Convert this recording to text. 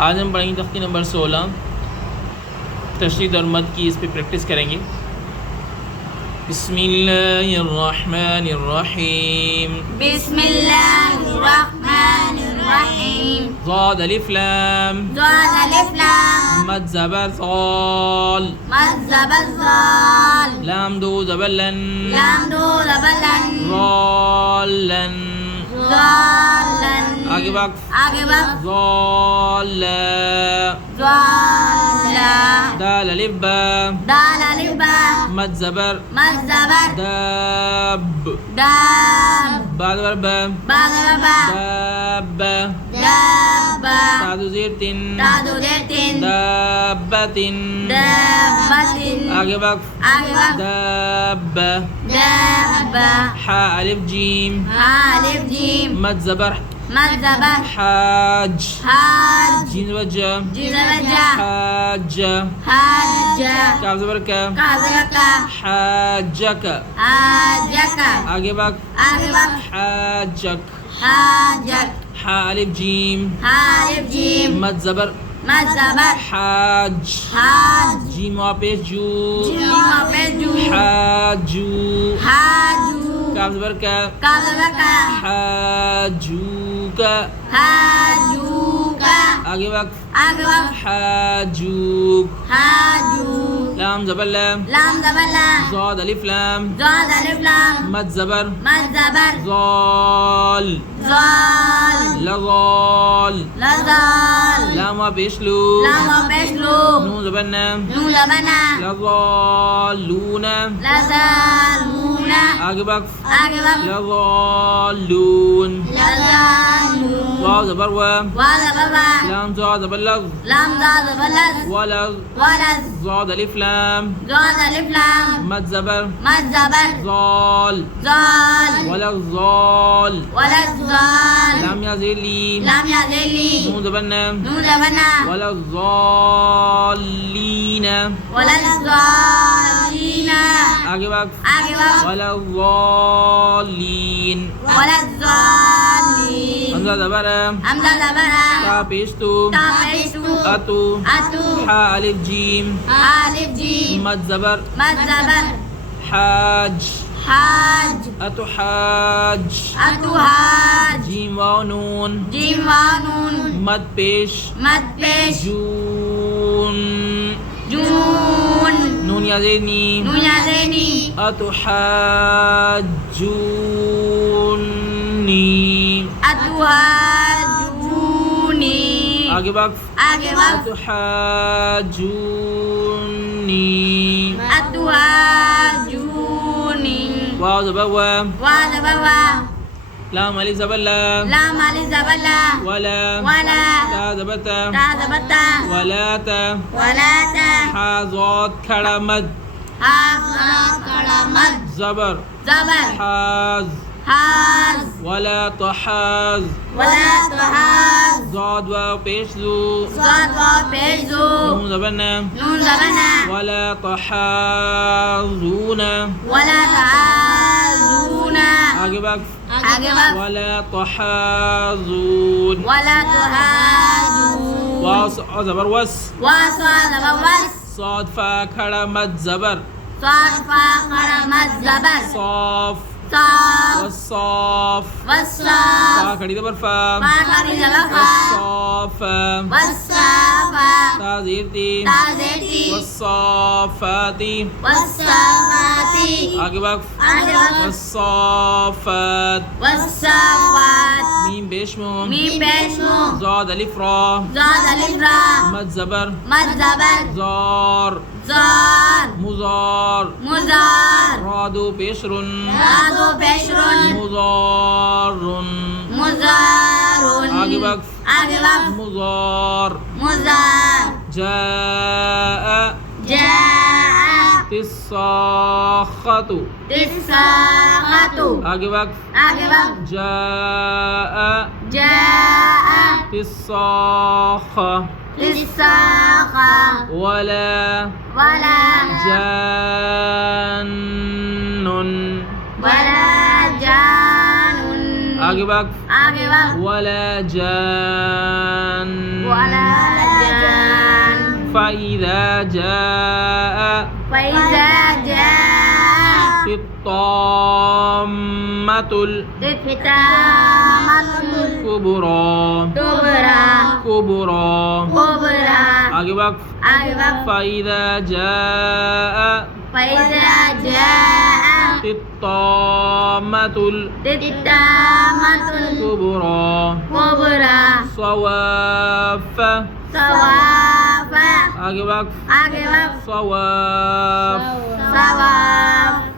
आज हम पढ़ेंगे तख्ती नंबर 16 तशदीद और मद की। इस पर प्रैक्टिस करेंगे। बिस्मिल्लाहिर्रहमानिर्रहीम। बिस्मिल्लाहिर्रहमानिर्रहीम। ज़ाद अलिफ लाम। ज़ाद अलिफ लाम। मद ज़बर ज़ाल। मद ज़बर ज़ाल। लाम दो ज़बर लन। लाम दो ज़बर लन। ज़ालन। ज़ालन। आगे वक्त। आगे वक्त। ज़ाला। ज़ाला। दाल अलिफ बा। दाल अलिफ बा। मद ज़बर। मद ज़बर। दाब। दाब। बा ज़बर बा। बा ज़बर बा। दाब्बा। दाब्बा। ता दो ज़ेर तिन। ता दो ज़ेर तिन। दाब्बातिन। दाब्बातिन। आगे वक्त। आगे वक्त। दाब्बा। दाब्बा। हा अलिफ जीम। हा अलिफ जीम। मद ज़बर। मद ज़बर। हाज। हाज। जीम ज़बर जा। जीम ज़बर जा। हाज। हाज। काफ ज़बर का। काफ ज़बर का। हाजक। हाजक। आगे वक्त। आगे वक्त। हाजक। हाजक। हा अलिफ जीम। हा अलिफ जीम। मद ज़बर। मद ज़बर। हाज। हाज। जीम वापस जू। जीम वापस जू। हाजू। हाजू। काफ ज़बर का। काफ ज़बर का। हाजूका। हाजूका। आगे वक्त। आगे वक्त। हाजूक। हाजूक। लाम ज़बर लाम। लाम ज़बर लाम। ज़ाद अलिफ लाम। ज़ाद अलिफ लाम। मद ज़बर। मद ज़बर। ज़ाल। ज़ाल। लज़ाल। लज़ाल। लाम वापस लू। लाम वापस लू। नून ज़बर नाम। नून ज़बर ना। लज़ालूना। लज़ालूना। आगे वक्त। आगे वक्त। लज़ालून। लज़ालून। वाव ज़बर वा। वाव ज़बर वा। लाम ज़ा ज़बर लज़। लाम ज़ा ज़बर लज़। वलज़। वलज़। ज़ाद अलिफ लाम। ज़ाद अलिफ लाम। मद ज़बर। मद ज़बर। ज़ाल। ज़ाल। वलज़ ज़ाल। वलज़ ज़ाल। लाम या ज़ेर ली। लाम या ज़ेर ली। नून ज़बर नाम। नून ज़बर ना। वलज़ ज़ालीना। वलज़ ज़ालीना। आगे वक्त। आगे वक्त। वलज़ ज़ालीन। वलज़ ज़ालीन। हमज़ा ज़बर है। हमज़ा ज़बर है। ता पेश तू। ता पेश तू। अतु। अतु। हा अलिफ जीम। अलिफ जीम। मद ज़बर। मद ज़बर। हाज। हाज। अतु हाज। अतु हाज। जीम वाव नून। जीम वाव नून। मद पेश। मद पेश। जून। जून। नून या ज़ेर नी। नून या ज़ेर नी। अतु हाजूनी। अतु हाजूनी। आगे वक्त। आगे वक्त। अतु हाजूनी। अतु हाजूनी। वाव ज़बर वा। वाव ज़बर वा। लाम अलिफ ज़बर ला। लाम अलिफ ज़बर ला। वला। वला। ता ज़बर ता। ता ज़बर ता। वला ता। वला ता। हा ज़ाद खड़ा मद। हा कड़ा मद। ज़बर। ज़बर। हाज। हाज। वला तहाज। वला तहाज। ज़ाद वाव पेश ज़ू। ज़ाद वाव पेश ज़ू। नून ज़बर नाम। नून ज़बर ना। वला तहाज़ूना। वला तहाज़ूना। आगे वक्त। आगे वक्त। वला तहाज़ून। वला तहाज़ून। वाव ज़बर वस। वाव स्वाद ज़बर वस। साद फा खड़ा मद ज़बर। स्वाद फा कड़ा मद ज़बर। साफ। साफ। वस्साफ। वस्साफ। फा खड़ी ज़बर फा। फा खड़ी ज़बर फा। वस्साफा। वस्साफा। ता ज़ेर ती। ता ज़ेर ती। वस्साफाती। वस्साफाती। आगे वक्त। आगे वक्त। वस्साफात। वस्साफात। मीम बेशमो। मीम पेश मू। ज़ाद अलिफ रा। ज़ाद अलिफ रा। मद ज़बर। मद ज़बर। ज़ार। ज़ार। मुज़ार। मुज़ार। रादो पेशरुन। रादो पेशरुन। मुज़ारुन। मुज़ारुन। आगे वक्त। आगे वक्त। मुज़ार। मुज़ार। जाअ। जाअ। तिस्साख़तु। तिस्साख़तु। आगे वक्त। आगे वक्त। जाअ। जाअ। तिस्साख़। तिस्साख़। वला। वला। जानुन। वला जानुन। आगे वक्त। आगे वक्त। वला जान। वला فإذا جاء فإذا جاء الطامة الطامة الكبرى الكبرى كبرى كبرى आगे वक्त أكبر فإذا جاء فإذا جاء الطامة الطامة الكبرى الكبرى صواف صواف आगे वक्त أكبر صواف صواف